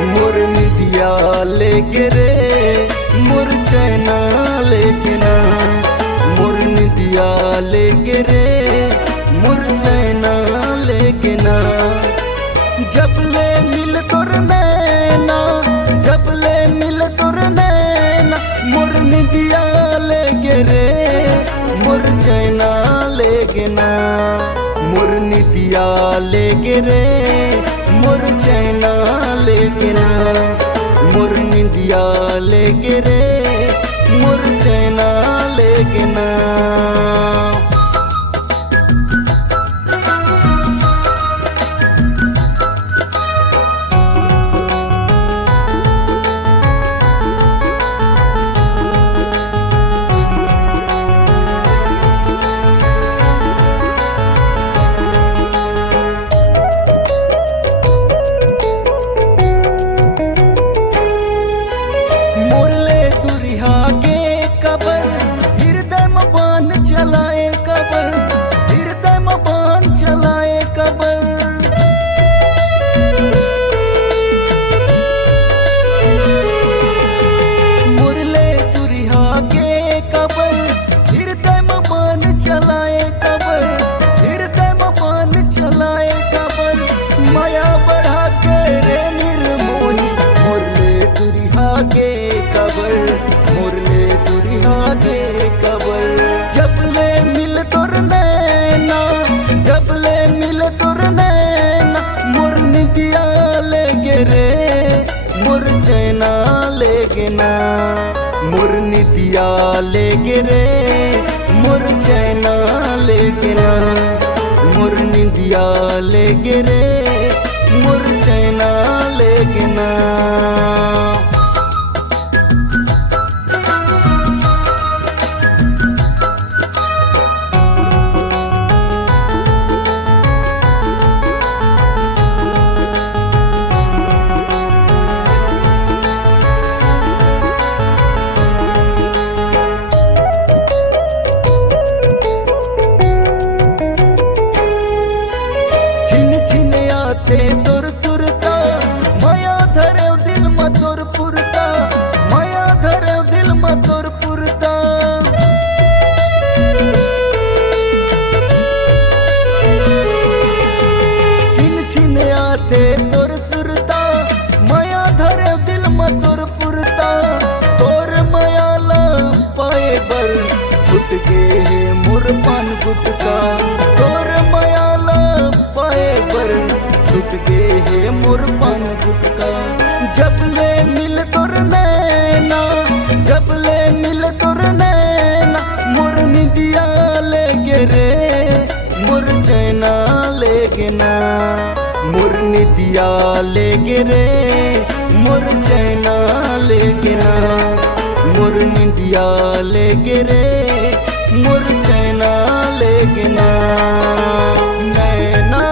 मोर निदिया लेके रे मोर चैना लेके ना, मोर निदिया लेके रे मोर चैना लेके ना। जब ले मिल तोर नैना, जब ले मिल तोर नैना, मोर निदिया लेके रे मोर चैना लेके ना, मोर निदिया लेके रे मोर चैना लेके ना, मोर निदिया लेके रे मोर चैना लेके ना। चलाए कबर हृदय में बाण चलाए कबर, मुरले तुरिहा के कबर हृदय में बाण चलाए कबर, हृदय में बाण चलाए कबर। माया बढ़ा के रे निर्मोही मुरले तुरिहा के कबर, मुरले तुरिहा के कबर। जब ले मिल तोर नैना, जब ले मिल तोर नैना, मोर निदिया लेके रे मोर चैना लेके ना, मोर निदिया लेके रे मोर चैना लेके ना, मोर निदिया लेके रे मोर चैना लेके ना। थे तोर सुरता माया धरे दिल में तोर पुरता, माया धरे दिल में तोर पुरता। छिन छिन आते तोर सुरता माया धरे दिल में तोर पुरता। तोर माया ला पाए बर छुट गए है मोर पान गुटका, तोर माया ला पाए बर छुट गए है मोर पान गुटका। जब ले मिल तोर नैना, जब ले मिल तोर नैना, मोर निदिया लेके रे मोर चैना लेके ना, मोर निदिया लेके रे मोर चैना लेके ना, मोर निदिया लेके रे मोर चैना लेके ना। नैना